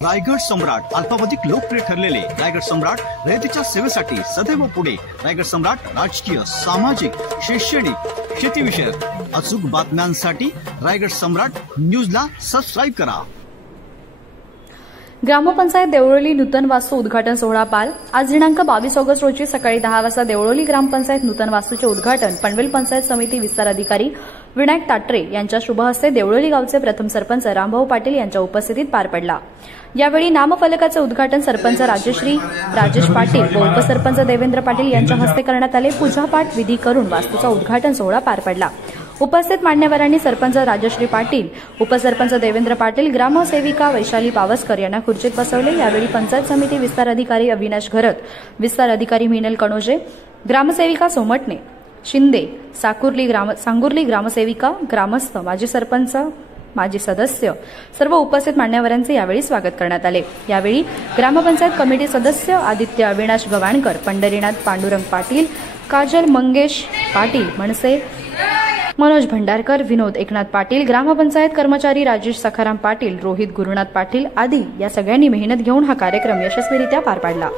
रायगड सम्राट अल्पावधीत लोकप्रिय ठरलेले रायगड सम्राट रयतेच्या सेवेसाठी सदैव पुढे। रायगड सम्राट राजकीय, सामाजिक, शैक्षणिक, शेतीविषयक अचूक बातम्यांसाठी रायगड सम्राट न्यूजला सबस्क्राइब करा। ग्रामपंचायत देवळोली नूतन वास्तू उद्घाटन सोहळा पार। आज दिनांक 22 ऑगस्ट रोजी सकाळी 10 वाजता देवळोली ग्रामपंचायत नूतन वास्तूचे उद्घाटन पनवेल पंचायत समिती विस्तार अधिकारी विनायक ताटरे यांच्या शुभ हस्ते देवळोली गावचे प्रथम सरपंच रामभाऊ पाटील यांच्या उपस्थितीत पार पडला। यावेळी नामफलकाचे उद्घाटन सरपंच राजेश पाटील व उपसरपंच देवेंद्र पाटील यांच्या हस्ते करण्यात आले। पूजापाठ विधी करून वास्तूचा उद्घाटन सोहळा पार पडला। उपस्थित मान्यवरांनी सरपंच राजश्री पाटील, उपसरपंच देवेंद्र पाटील, ग्रामसेविका वैशाली पावसकर यांना खुर्चीत बसवले। यावेळी पंचायत समिती विस्तार अधिकारी अविनाश घरत, विस्तार अधिकारी मिनल कणोजे, ग्रामसेविका सोमटणे शिंदे, सांगुर्ली ग्रामसेविका, ग्रामस्थ, माजी सरपंच, माजी सदस्य, सर्व उपस्थित मान्यवरांचे यावेळी स्वागत करण्यात आले। यावेळी ग्रामपंचायत कमिटी सदस्य आदित्य अविनाश गवाणकर, पंढरीनाथ पांडुरंग पाटील, काजल मंगेश पाटील मनसे, मनोज भंडारकर, विनोद एकनाथ पाटील, ग्रामपंचायत कर्मचारी राजेश सखाराम पाटील, रोहित गुरुनाथ पाटील आदी या सगळ्यांनी मेहनत घेऊन हा कार्यक्रम यशस्वीरित्या पार पाडला।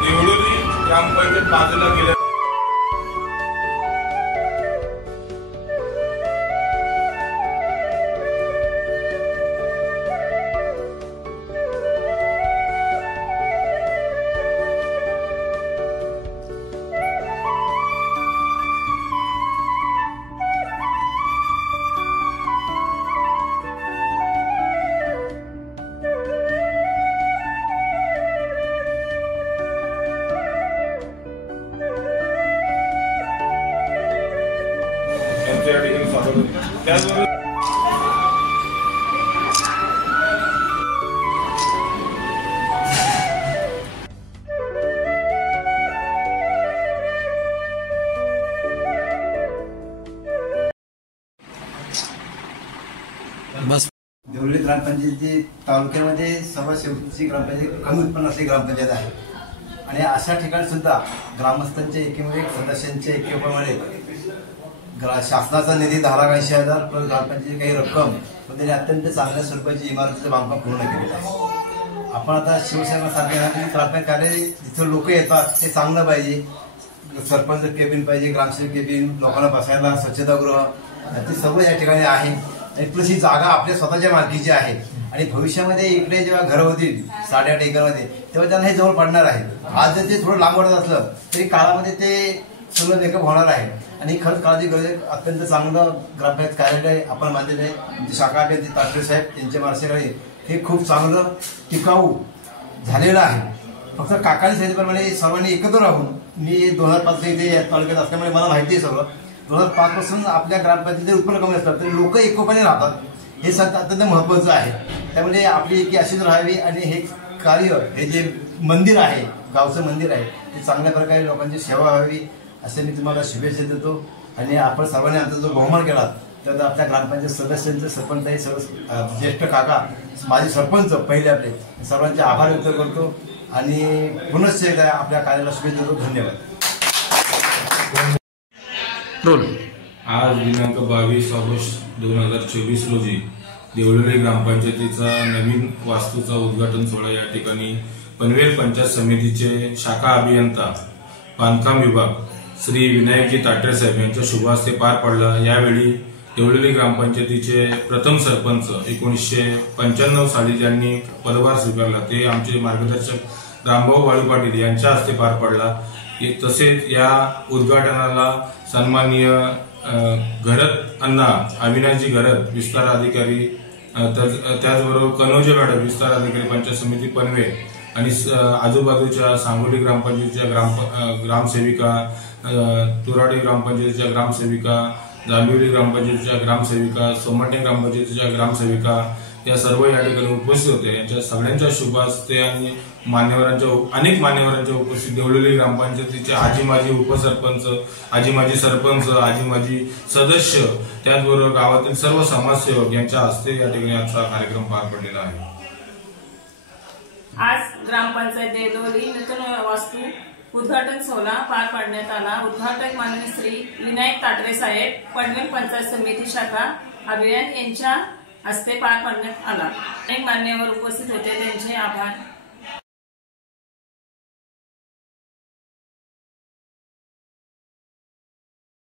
देवळोली ग्रामपंचायत बाजूला गेल्या त्याचबरोबर देवळोली ग्रामपंचायती तालुक्यामध्ये सर्वात शेवटची ग्रामपंचायत, कमी उत्पन्न असलेली ग्रामपंचायत आहे आणि अशा ठिकाणी सुद्धा ग्रामस्थांच्या एकीमुळे, सदस्यांच्या एकीप्रमाणे शासनाचा निधी 10,80,000 प्लस ग्रामपंचायतीची काही रक्कम त्यांनी अत्यंत चांगल्या स्वरूपाची इमारतीचं बांधकाम पूर्ण केलेलं आहे। आपण आता शिवसेना सारख्या ग्रामपंचायत कार्य जिथे लोक येतात ते चांगलं पाहिजे, सरपंच केबिन पाहिजे, ग्रामसेवक केबिन, लोकांना बसायला स्वच्छतागृह, ते सर्व या ठिकाणी आहे। प्लस ही जागा आपल्या स्वतःच्या मालकीची आहे आणि भविष्यामध्ये इकडे जेव्हा घरं होतील 8.5 एकरमध्ये तेव्हा त्यांना हे जवळ पडणार आहे। आज जर ते थोडं लांब वाटत असलं तरी काळामध्ये ते सगळं मेकअप होणार आहे आणि खरंच काळाची गरज आहे। अत्यंत चांगलं ग्रामपंचायत कार्यालय आपण बांधलेलं आहे। शाखा अभियंते ताटरे साहेब यांच्या मार्गदर्शनाखाली हे खूप चांगलं टिकाऊ झालेलं आहे। फक्त काकांनी सांगितल्याप्रमाणे सर्वांनी एकत्र राहून, मी 2005 इथे तालुक्यात असल्यामुळे मला माहिती आहे सगळं, 2005 पासून आपल्या ग्रामपंचायतीचे उत्पन्न कमी असतात तरी लोक एकोपाने राहतात, हे अत्यंत महत्वाचं आहे। त्यामुळे आपली एकी अशीच राहावी आणि हे कार्य, हे जे मंदिर आहे, गावचं मंदिर आहे, ते चांगल्या प्रकारे लोकांची सेवा व्हावी असे मी तुम्हाला शुभेच्छा देतो। आणि आपण सर्वांनी आमचा जो बहुमान केला तर आपल्या ग्रामपंचायत सदस्यांचे, सरपंच, सर्व ज्येष्ठ काका, माजी सरपंच पहिले आपले सर्वांचे आभार व्यक्त करतो आणि पुनश्च एकदा आपल्या कार्याला शुभेच्छा देतो। धन्यवाद। आज दिनांक 22 ऑगस्ट 2024 रोजी देवळोली ग्रामपंचायतीचा नवीन वास्तूचा उद्घाटन सोहळा या ठिकाणी पनवेल पंचायत समितीचे शाखा अभियंता बांधकाम विभाग श्री विनायकजी ताटरे साहेब यांच्या शुभ हस्ते पार पडला। यावेळी देवळोली ग्रामपंचायतीचे प्रथम सरपंच 1995 साली ज्यांनी पदभार स्वीकारला ते आमचे मार्गदर्शक रामभाऊ बाळू पाटील यांच्या हस्ते पार पडला। तसेच या उद्घाटनाला सन्माननीय घरत अण्णा अविनाशजी घरत विस्तार अधिकारी, त्याचबरोबर कनोजे मॅडम विस्तार अधिकारी पंचायत समिती पनवेल आणि आजूबाजूच्या सांगोली ग्रामपंचायतीच्या ग्रामसेविका, तुराडी ग्रामपंचायतीच्या ग्रामसेविका, जांभिवली ग्रामपंचायतीच्या ग्रामसेविका, सोमटे ग्रामपंचायतीच्या ग्रामसेविका या सर्व या ठिकाणी उपस्थित होते। यांच्या सगळ्यांच्या शुभ हस्ते आणि अनेक मान्यवरांच्या उपस्थित देवळोली ग्रामपंचायतीचे आजी माजी उपसरपंच, आजी माजी सरपंच, आजी माजी सदस्य, त्याचबरोबर गावातील सर्व समाजसेवक यांच्या हस्ते या ठिकाणी आजचा कार्यक्रम पार पडलेला आहे। आज ग्रामपंचायत देवळोली नूतन वास्तू उद्घाटन सोहळा पार पाडण्यात आला। उद्घाटक माननीय श्री विनायक ताटरे साहेब, पनवेल पंचायत समिती शाखा अभियान यांच्या हस्ते पार पाडण्यात आला। अनेक मान्यवर उपस्थित होते, त्यांचे आभार।